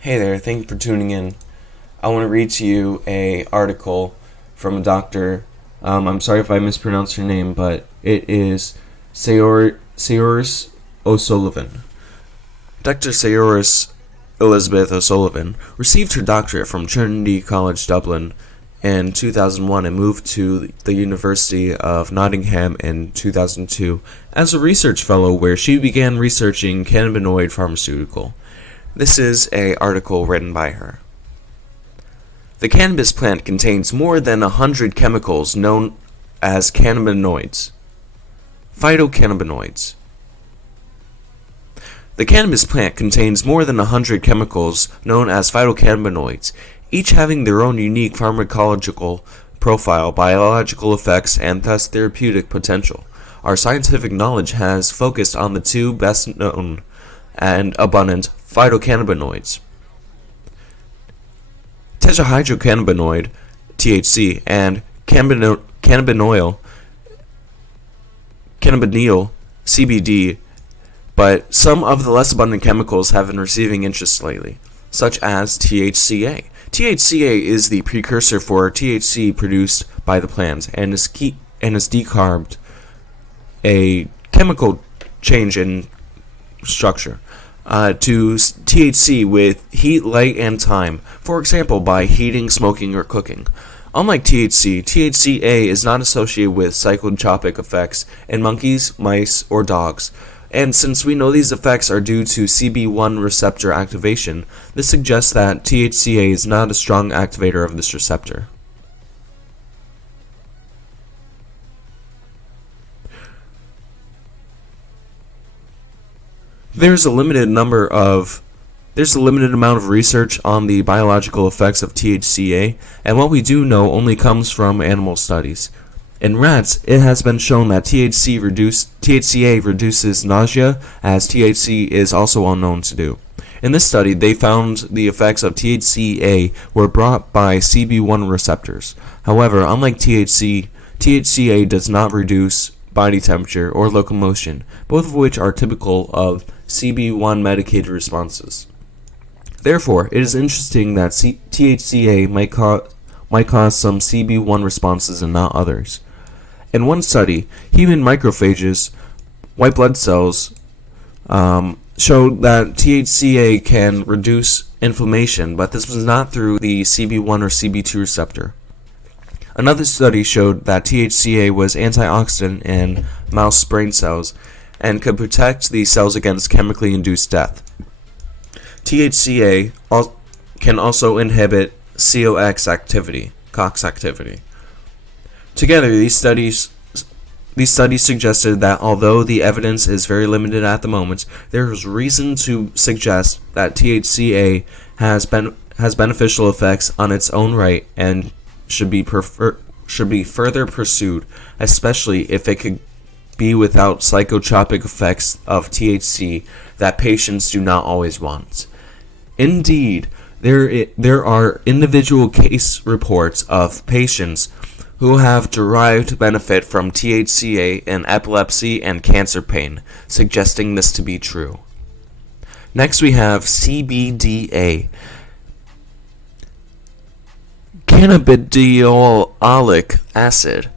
Hey there, thank you for tuning in. I want to read to you a article from a doctor. I'm sorry if I mispronounced her name, but it is Sayoris O'Sullivan. Dr. Sayoris Elizabeth O'Sullivan received her doctorate from Trinity College Dublin in 2001 and moved to the University of Nottingham in 2002 as a research fellow, where she began researching cannabinoid pharmaceutical. This is an article written by her. The cannabis plant contains more than 100 chemicals known as cannabinoids. Phytocannabinoids. The cannabis plant contains more than 100 chemicals known as phytocannabinoids, each having their own unique pharmacological profile, biological effects, and thus therapeutic potential. Our scientific knowledge has focused on the two best known and abundant phytocannabinoids, tetrahydrocannabinoid, THC, and cannabidiol, CBD, but some of the less abundant chemicals have been receiving interest lately, such as THCA. THCA is the precursor for THC produced by the plant and is decarbed, a chemical change in structure, to THC with heat, light, and time, for example by heating, smoking, or cooking. Unlike THC, THCA is not associated with psychotropic effects in monkeys, mice, or dogs, and since we know these effects are due to CB1 receptor activation, this suggests that THCA is not a strong activator of this receptor. There's a limited amount of research on the biological effects of THCA, and what we do know only comes from animal studies. In rats, it has been shown that THCA reduces nausea, as THC is also unknown to do. In this study, they found the effects of THCA were brought by CB1 receptors. However, unlike THCA does not reduce body temperature or locomotion, both of which are typical of CB1 medicated responses. Therefore, it is interesting that THCA might cause some CB1 responses and not others. In one study, human macrophages, white blood cells, showed that THCA can reduce inflammation, but this was not through the CB1 or CB2 receptor. Another study showed that THCA was antioxidant in mouse brain cells and could protect these cells against chemically induced death. THCA can also inhibit COX activity. Together, these studies suggested that although the evidence is very limited at the moment, there is reason to suggest that THCA has beneficial effects on its own right and should be further pursued, especially if it could be without psychotropic effects of THC that patients do not always want. Indeed, there are individual case reports of patients who have derived benefit from THCA in epilepsy and cancer pain, suggesting this to be true. Next we have CBDA, cannabidiolic acid.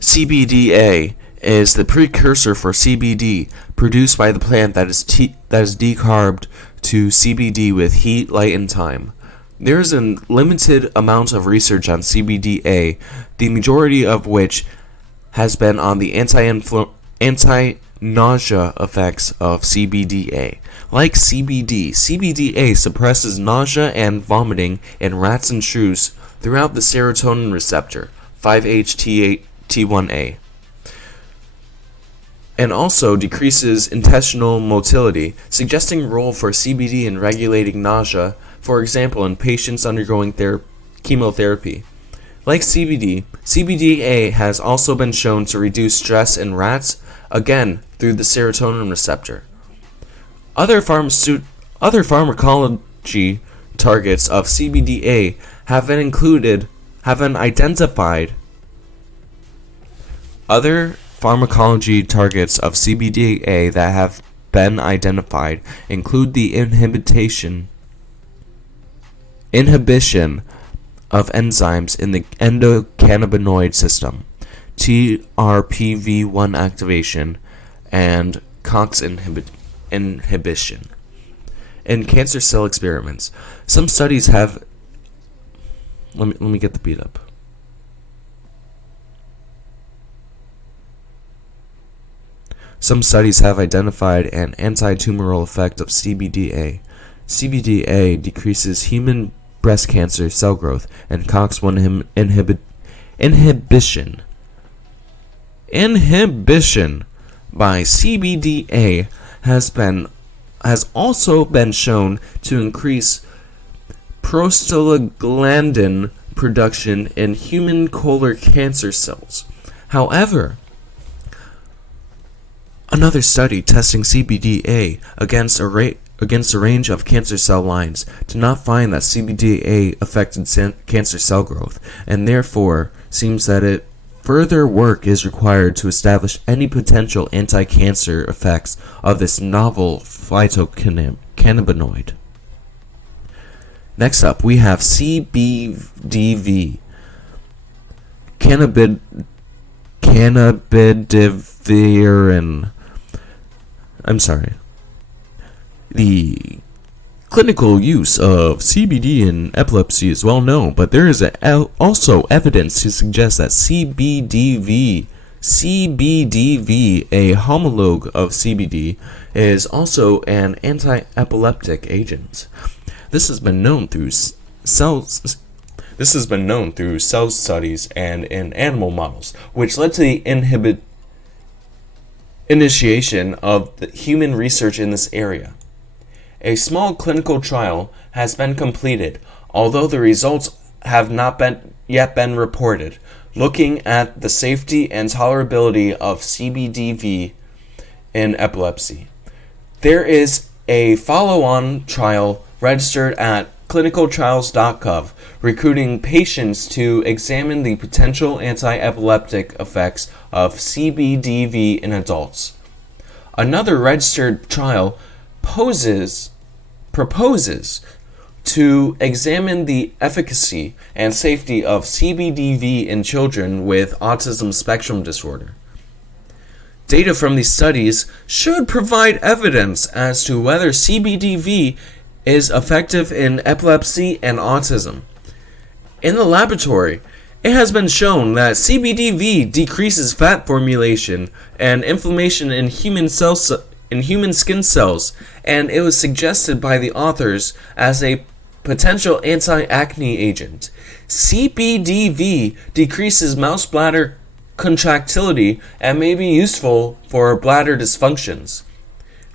CBDA is the precursor for CBD, produced by the plant that is decarbed to CBD with heat, light, and time. There is a limited amount of research on CBDA, the majority of which has been on the anti-nausea effects of CBDA. Like CBD, CBDA suppresses nausea and vomiting in rats and shrews throughout the serotonin receptor, 5-HT1A, and also decreases intestinal motility, suggesting a role for CBD in regulating nausea, for example in patients undergoing chemotherapy. Like CBD, CBDA has also been shown to reduce stress in rats, again through the serotonin receptor. Other pharmacology targets of CBDA have been identified. Other pharmacology targets of CBDA that have been identified include the inhibition inhibition of enzymes in the endocannabinoid system, TRPV1 activation, and COX inhibition. In cancer cell experiments, some studies have... Let me get the beat up. Some studies have identified an anti-tumoral effect of CBDA. CBDA decreases human breast cancer cell growth, and COX-1 inhibition by CBDA has also been shown to increase prostaglandin production in human colon cancer cells. However, another study testing CBDA against a range of cancer cell lines did not find that CBDA affected cancer cell growth, and therefore seems that further work is required to establish any potential anti-cancer effects of this novel phytocannabinoid. Next up, we have CBDV, cannabidivirin. The clinical use of CBD in epilepsy is well known, but there is also evidence to suggest that CBDV, a homologue of CBD, is also an anti-epileptic agent. This has been known through cell studies and in animal models, which led to the initiation of the human research in this area. A small clinical trial has been completed, although the results have not yet been reported, looking at the safety and tolerability of CBDV in epilepsy. There is a follow-on trial registered at clinicaltrials.gov, recruiting patients to examine the potential anti-epileptic effects of CBDV in adults. Another registered trial proposes to examine the efficacy and safety of CBDV in children with autism spectrum disorder. Data from these studies should provide evidence as to whether CBDV is effective in epilepsy and autism. In the laboratory, it has been shown that CBDV decreases fat formulation and inflammation in human skin cells, and it was suggested by the authors as a potential anti-acne agent. CBDV decreases mouse bladder contractility and may be useful for bladder dysfunctions.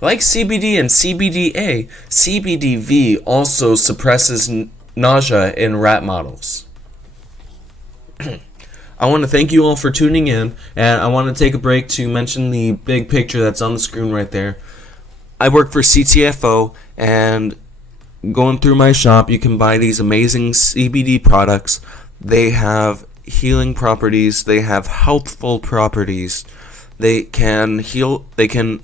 Like CBD and CBDA, CBDV also suppresses nausea in rat models. I want to thank you all for tuning in, and I want to take a break to mention the big picture that's on the screen right there. I work for CTFO, and going through my shop, you can buy these amazing CBD products. They have healing properties, they have healthful properties, they can heal, they can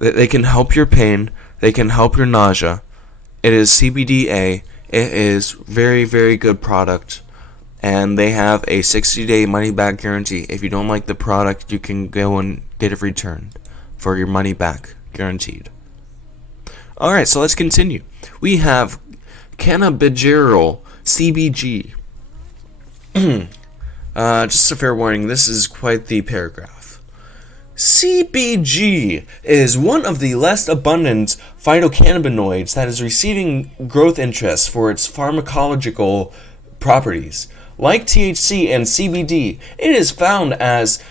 help your pain, they can help your nausea. It is CBDA. It is very, very good product. And they have a 60-day money-back guarantee. If you don't like the product, you can go and get it returned for your money back, guaranteed. Alright, so let's continue. We have cannabidiol, CBG. Just a fair warning, this is quite the paragraph. CBG is one of the less abundant phytocannabinoids that is receiving growth interest for its pharmacological properties. Like THC and CBD, it is found as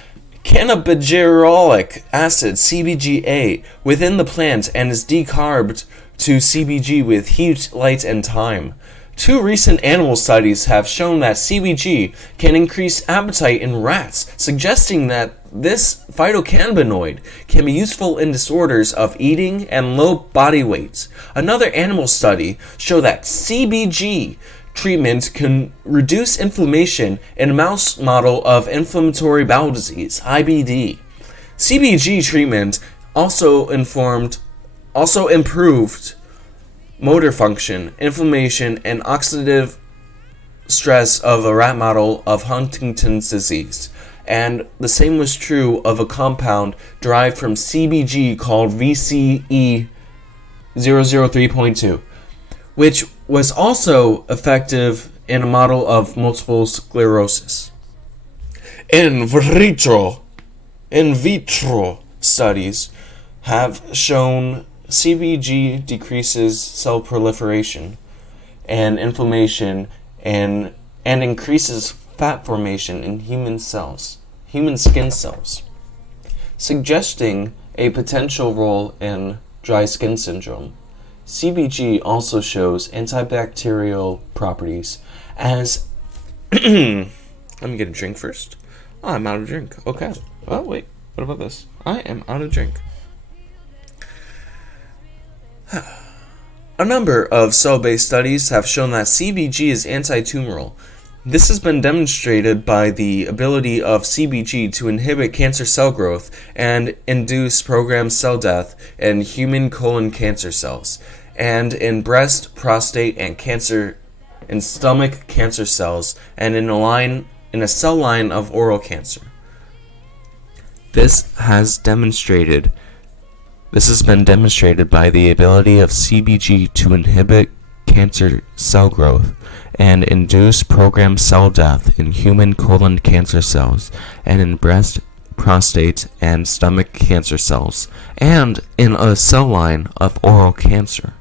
cannabidiolic acid, CBGA, within the plant and is decarbed to CBG with heat, light, and time. 2 recent animal studies have shown that CBG can increase appetite in rats, suggesting that this phytocannabinoid can be useful in disorders of eating and low body weight. Another animal study showed that CBG treatment can reduce inflammation in a mouse model of inflammatory bowel disease, IBD. CBG treatment also improved motor function, inflammation, and oxidative stress of a rat model of Huntington's disease. And the same was true of a compound derived from CBG called VCE003.2, which was also effective in a model of multiple sclerosis. In vitro studies have shown CBG decreases cell proliferation and inflammation and increases fat formation in human skin cells, suggesting a potential role in dry skin syndrome. CBG also shows antibacterial properties as let me get a drink first. Oh, I'm out of drink. Okay. Oh, wait. What about this? I am out of drink. A number of cell-based studies have shown that CBG is anti-tumoral. This has been demonstrated by the ability of CBG to inhibit cancer cell growth and induce programmed cell death in human colon cancer cells, and in breast, prostate, and stomach cancer cells, and in a cell line of oral cancer. This has been demonstrated by the ability of CBG to inhibit cancer cell growth and induce programmed cell death in human colon cancer cells, and in breast, prostate, and stomach cancer cells, and in a cell line of oral cancer.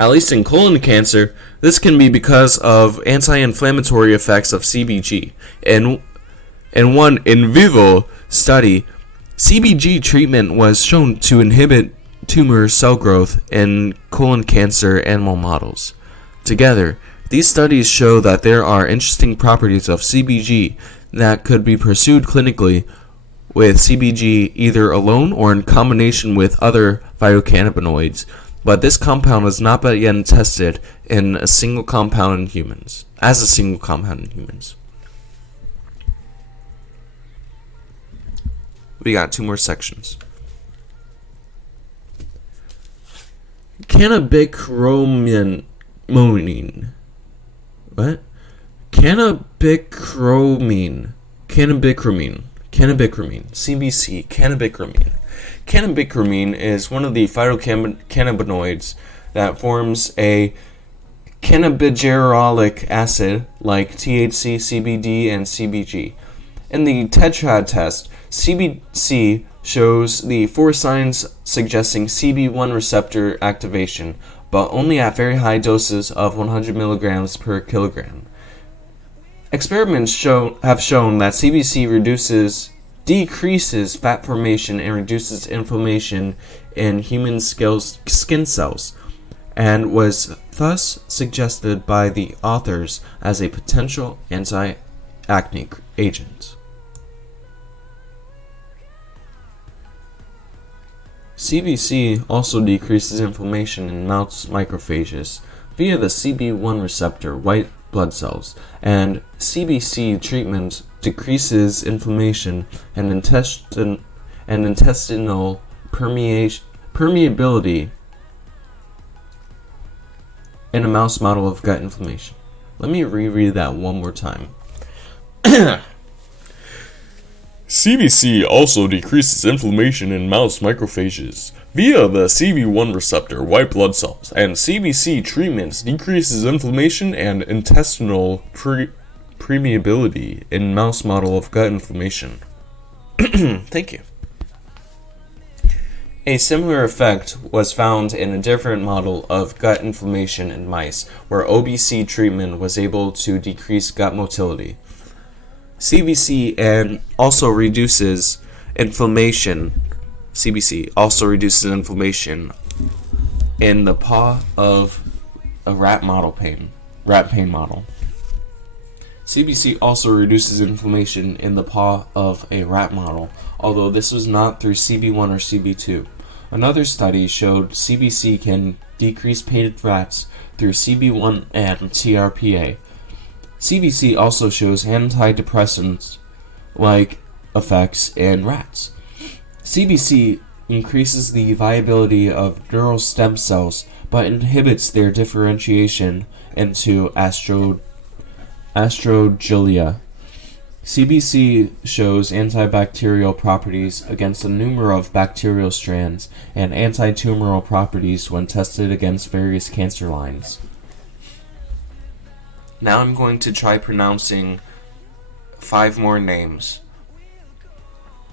At least in colon cancer, this can be because of anti-inflammatory effects of CBG. In one in vivo study, CBG treatment was shown to inhibit tumor cell growth in colon cancer animal models. Together, these studies show that there are interesting properties of CBG that could be pursued clinically with CBG either alone or in combination with other phytocannabinoids, but this compound has not been yet tested in a single compound in humans, We got two more sections. Cannabichromine. What? Cannabichromine. CBC. Cannabichromine is one of the phytocannabinoids that forms a cannabigerolic acid like THC, CBD, and CBG. In the tetrad test, CBC shows the 4 signs suggesting CB1 receptor activation, but only at very high doses of 100 milligrams per kilogram. Experiments have shown that CBC decreases fat formation and reduces inflammation in human skin cells, and was thus suggested by the authors as a potential anti-acne agent. CBC also decreases inflammation in mouse macrophages via the CB1 receptor white blood cells, and CBC treatment decreases inflammation and intestinal permeability in a mouse model of gut inflammation. Let me reread that one more time. CBC also decreases inflammation in mouse macrophages via the CB1 receptor white blood cells, and CBC treatments decreases inflammation and intestinal permeability in mouse model of gut inflammation. Thank you. A similar effect was found in a different model of gut inflammation in mice, where OBC treatment was able to decrease gut motility. CBC also reduces inflammation. CBC also reduces inflammation in the paw of a rat pain model. CBC also reduces inflammation in the paw of a rat model, although this was not through CB1 or CB2. Another study showed CBC can decrease pain in rats through CB1 and TRPA. CBC also shows antidepressants-like effects in rats. CBC increases the viability of neural stem cells, but inhibits their differentiation into astroglia. CBC shows antibacterial properties against a number of bacterial strands and anti-tumoral properties when tested against various cancer lines. Now I'm going to try pronouncing 5 more names,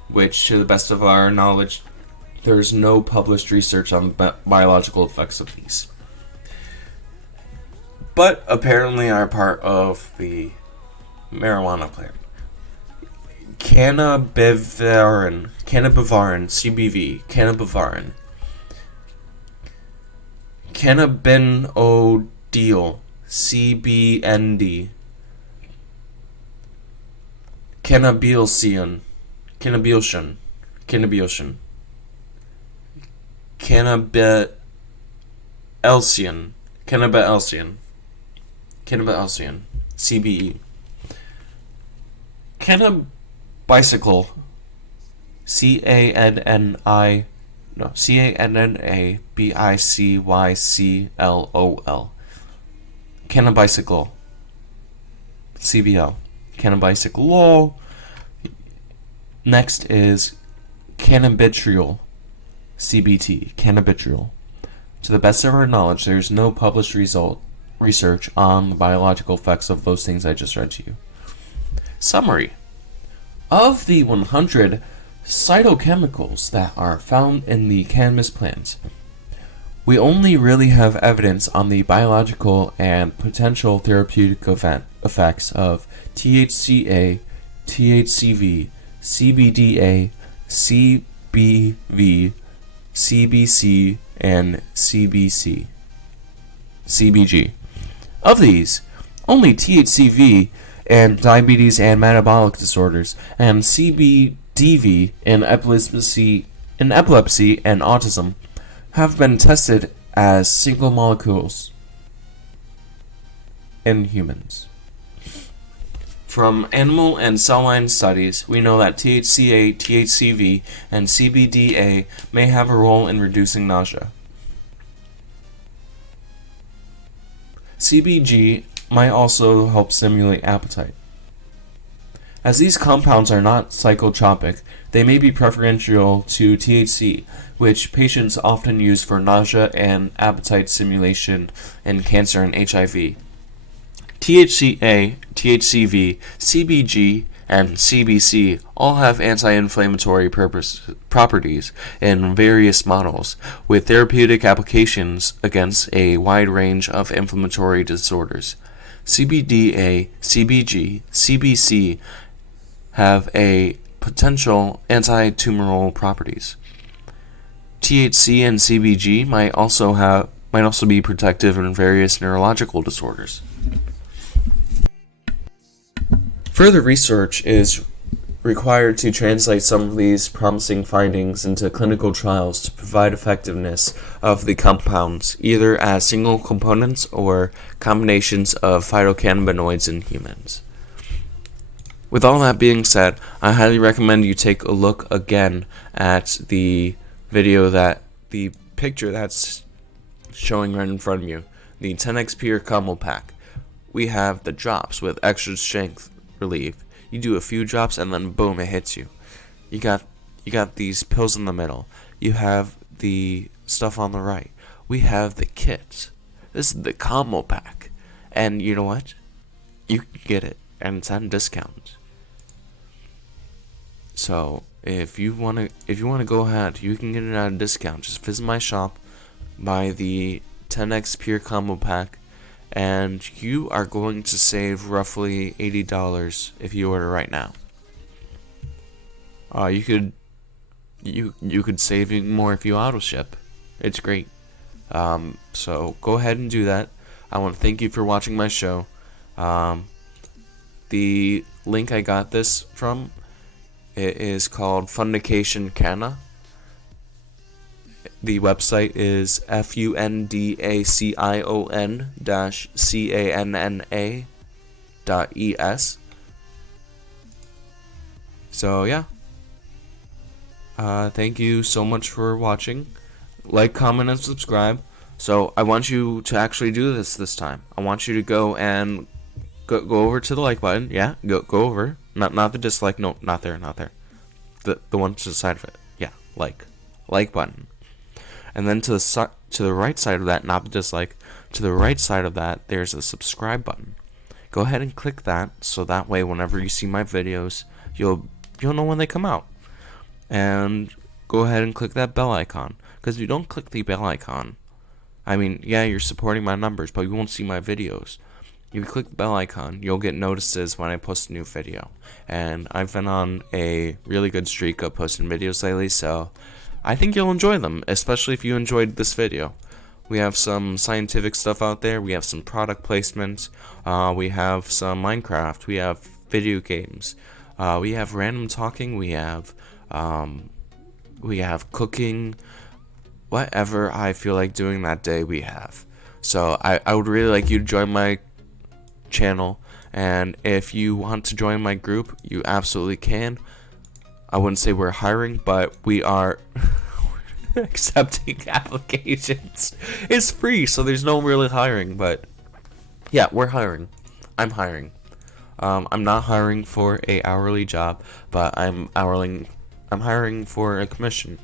which, to the best of our knowledge, there's no published research on the biological effects of these, but apparently are part of the marijuana plant. Cannabivarin, CBV, cannabivarin. Cannabinodiol, CBND. Cannabidiol, cannabidiol, cannabidiol, CBE. Cannabicycle, Cannabicyclol, Cannabicycle, CBL, cannabicyclol. Next is cannabitriol, CBT, cannabitriol. To the best of our knowledge, there is no published research on the biological effects of those things I just read to you. Summary. Of the 100 phytochemicals that are found in the cannabis plant, we only really have evidence on the biological and potential therapeutic effects of THCA, THCV, CBDA, CBV, CBC, and CBG. Of these, only THCV and diabetes and metabolic disorders, and CBDV in epilepsy and autism have been tested as single molecules in humans. From animal and cell line studies, we know that THCA, THCV, and CBDA may have a role in reducing nausea. CBG might also help stimulate appetite. As these compounds are not psychotropic, they may be preferential to THC, which patients often use for nausea and appetite stimulation in cancer and HIV. THCA, THCV, CBG, and CBC all have anti-inflammatory properties in various models, with therapeutic applications against a wide range of inflammatory disorders. CBDA, CBG, CBC have a potential anti-tumoral properties. THC and CBG might also be protective in various neurological disorders. Further research is required to translate some of these promising findings into clinical trials to provide effectiveness of the compounds, either as single components or combinations of phytocannabinoids in humans. With all that being said, I highly recommend you take a look again at the picture that's showing right in front of you, the 10x Pure Combo Pack. We have the drops with extra strength relief. You do a few drops and then boom, it hits you. You got these pills in the middle. You have the stuff on the right. We have the kits. This is the combo pack. And you know what? You can get it, and it's at a discount. So if you wanna go ahead, you can get it at a discount. Just visit my shop, buy the 10x Pure Combo Pack, and you are going to save roughly $80 if you order right now. You could save even more if you auto ship. It's great. So go ahead and do that. I want to thank you for watching my show. The link I got this from, it is called Fundication Canna. The website is fundacion-canna.es. So yeah, Thank you so much for watching. Like, comment, and subscribe. So I want you to actually do this time. I want you to go and go over to the like button. Yeah, go over. Not the dislike. No, not there, not there. The one to the side of it. Yeah, like button. And then to the right side of that, not the dislike. To the right side of that, there's a subscribe button. Go ahead and click that, so that way whenever you see my videos, you'll know when they come out. And go ahead and click that bell icon, because if you don't click the bell icon, I mean, yeah, you're supporting my numbers, but you won't see my videos. If you click the bell icon, you'll get notices when I post a new video. And I've been on a really good streak of posting videos lately, so I think you'll enjoy them, especially if you enjoyed this video. We have some scientific stuff out there, we have some product placement, we have some Minecraft, we have video games, we have random talking, we have cooking, whatever I feel like doing that day we have. So I would really like you to join my channel, and if you want to join my group, you absolutely can. I wouldn't say we're hiring, but we are accepting applications. It's free, so there's no really hiring, but yeah, we're hiring. I'm hiring. I'm not hiring for a hourly job, but I'm hiring for a commission.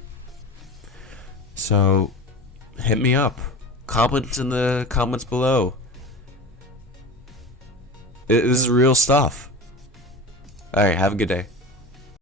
So hit me up. Comment in the comments below. This is real stuff. Alright, have a good day.